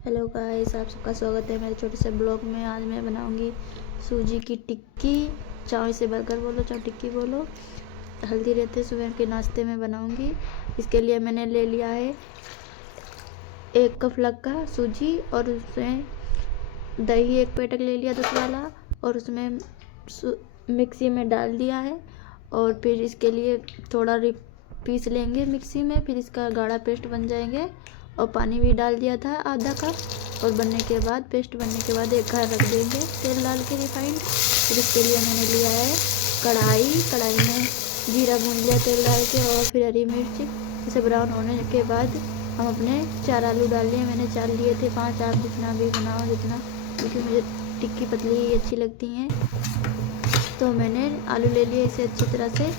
Hello guys, आप सबका स्वागत है मेरे छोटे से ब्लॉग में। आज मैं बनाऊंगी सूजी की टिक्की, चाहे इसे बर्गर बोलो चाहे टिक्की बोलो। हेल्दी रहते सुबह के नाश्ते में बनाऊंगी। इसके लिए मैंने ले लिया है 1 कप लगा सूजी और उसमें दही 1 पैकेट ले लिया दूध वाला और उसमें मिक्सी में डाल दिया है। और फिर इसके लिए थोड़ा पीस लेंगे मिक्सी में, फिर इसका गाढ़ा पेस्ट बन जाएंगे। और पानी भी डाल दिया था आधा कप। और बनने के बाद पेस्ट बनने के बाद एक घर रख देंगे तेल डाल के रिफाइंड। फिर इसके लिए मैंने लिया है कढ़ाई में जीरा भून लिया तेल डाल के, और फिर हरी मिर्च इसे ब्राउन होने के बाद हम अपने 4 आलू डाल लिए। मैंने 4 लिए थे, 5 आप जितना भी बनाओ जितना, क्योंकि मुझे टिक्की पतली ही अच्छी लगती हैं। तो मैंने आलू ले लिए, इसे अच्छी तरह से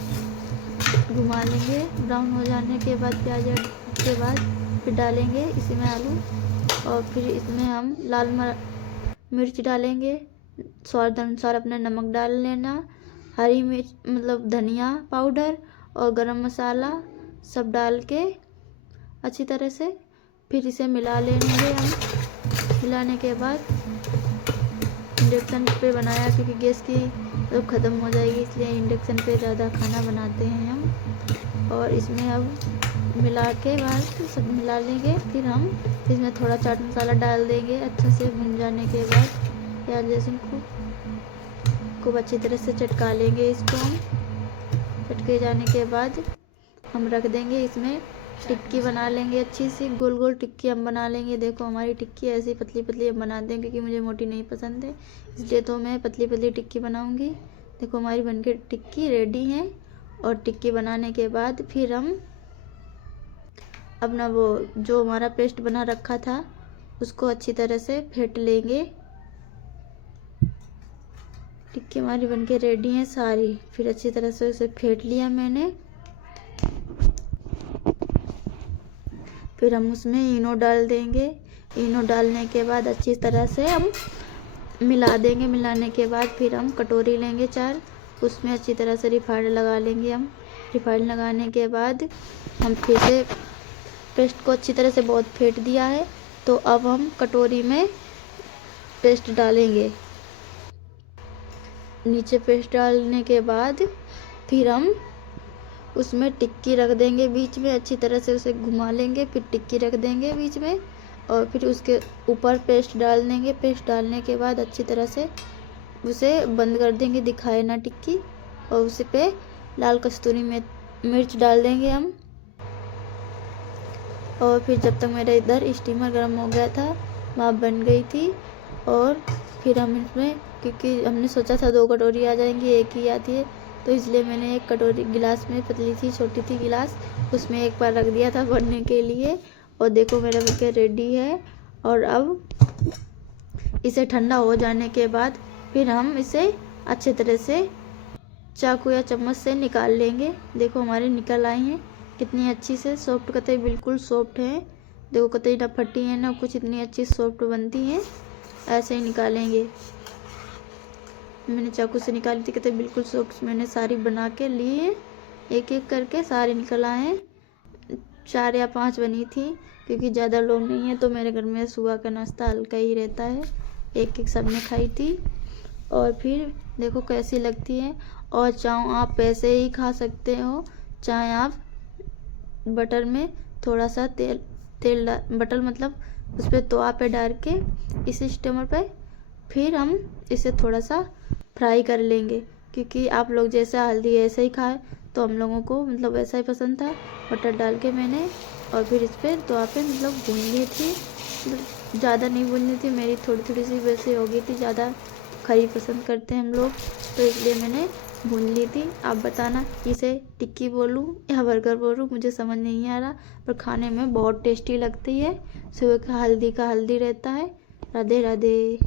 घुमा लेंगे। ब्राउन हो जाने के बाद प्याज के बाद फिर डालेंगे इसी में आलू, और फिर इसमें हम लाल मिर्च डालेंगे। स्वाद अनुसार अपना नमक डाल लेना, हरी मिर्च मतलब धनिया पाउडर और गरम मसाला सब डाल के अच्छी तरह से फिर इसे मिला लेंगे हम। मिलाने के बाद इंडक्शन पे बनाया, क्योंकि गैस की तो ख़त्म हो जाएगी, इसलिए इंडक्शन पे ज़्यादा खाना बनाते हैं हम। और इसमें अब मिला के बाद सब मिला लेंगे। फिर हम इसमें थोड़ा चाट मसाला डाल देंगे। अच्छे से भुन जाने के बाद प्याज लहसुन खूब अच्छी तरह से चटका लेंगे। इसको हम चटके जाने के बाद हम रख देंगे। इसमें टिक्की बना लेंगे, अच्छी सी गोल गोल टिक्की हम बना लेंगे। देखो हमारी टिक्की ऐसी पतली पतली हम बनाते हैं, क्योंकि मुझे मोटी नहीं पसंद है, इसलिए तो मैं पतली पतली टिक्की बनाऊंगी। देखो हमारी बनके टिक्की रेडी है। और टिक्की बनाने के बाद फिर हम अपना वो जो हमारा पेस्ट बना रखा था उसको अच्छी तरह से फेंट लेंगे। टिक्की हमारी बनके रेडी है सारी। फिर अच्छी तरह से उसे फेंट लिया मैंने। फिर हम उसमें इनो डाल देंगे। इनो डालने के बाद अच्छी तरह से हम मिला देंगे। मिलाने के बाद फिर हम कटोरी लेंगे 4, उसमें अच्छी तरह से रिफाइंड लगा लेंगे हम। रिफाइंड लगाने के बाद हम फिर से पेस्ट को अच्छी तरह से बहुत फेंट दिया है। तो अब हम कटोरी में पेस्ट डालेंगे। नीचे पेस्ट डालने के बाद फिर हम उसमें टिक्की रख देंगे बीच में, अच्छी तरह से उसे घुमा लेंगे। फिर टिक्की रख देंगे बीच में और फिर उसके ऊपर पेस्ट डाल देंगे। पेस्ट डालने के बाद अच्छी तरह से उसे बंद कर देंगे, दिखाए ना टिक्की। और उस पे लाल कस्तूरी मिर्च डाल देंगे हम। और फिर जब तक मेरा इधर स्टीमर गर्म हो गया था, भाप बन गई थी। और फिर हम इसमें, क्योंकि हमने सोचा था 2 कटोरी आ जाएंगी, 1 ही आती है, तो इसलिए मैंने 1 कटोरी गिलास में, पतली थी छोटी थी गिलास, उसमें एक बार रख दिया था भरने के लिए। और देखो मेरा बनके रेडी है। और अब इसे ठंडा हो जाने के बाद फिर हम इसे अच्छे तरह से चाकू या चम्मच से निकाल लेंगे। देखो हमारे निकल आई हैं कितनी अच्छी से सॉफ्ट, कतई बिल्कुल सॉफ्ट है। देखो कतई ना फटी है ना कुछ, इतनी अच्छी सॉफ्ट बनती है। ऐसे ही निकालेंगे। मैंने चाकू से निकाली थी, कतई बिल्कुल सॉफ्ट। मैंने सारी बना के लिए, एक एक करके सारे निकल आए हैं। 4 या 5 बनी थी, क्योंकि ज़्यादा लोग नहीं है तो मेरे घर में सुबह का नाश्ता हल्का ही रहता है। एक एक सबने खाई थी। और फिर देखो कैसी लगती है। और चाहे आप ऐसे ही खा सकते हो, चाहे आप बटर में थोड़ा सा तेल बटर मतलब उस पर तवा पे डाल के इस स्टीमर पे फिर हम इसे थोड़ा सा फ्राई कर लेंगे। क्योंकि आप लोग जैसा हल्दी ऐसे ही खाए, तो हम लोगों को मतलब ऐसा ही पसंद था। बटर डाल के मैंने और फिर इस पर तवा पे मतलब भून ली थी। मतलब ज़्यादा नहीं भूननी थी, मेरी थोड़ी थोड़ी सी वैसे हो गई थी। ज़्यादा खरी पसंद करते हैं हम लोग, तो इसलिए मैंने भून ली थी। आप बताना इसे टिक्की बोलूँ या बर्गर बोलूँ, मुझे समझ नहीं आ रहा, पर खाने में बहुत टेस्टी लगती है। सुबह का हल्दी रहता है। राधे राधे।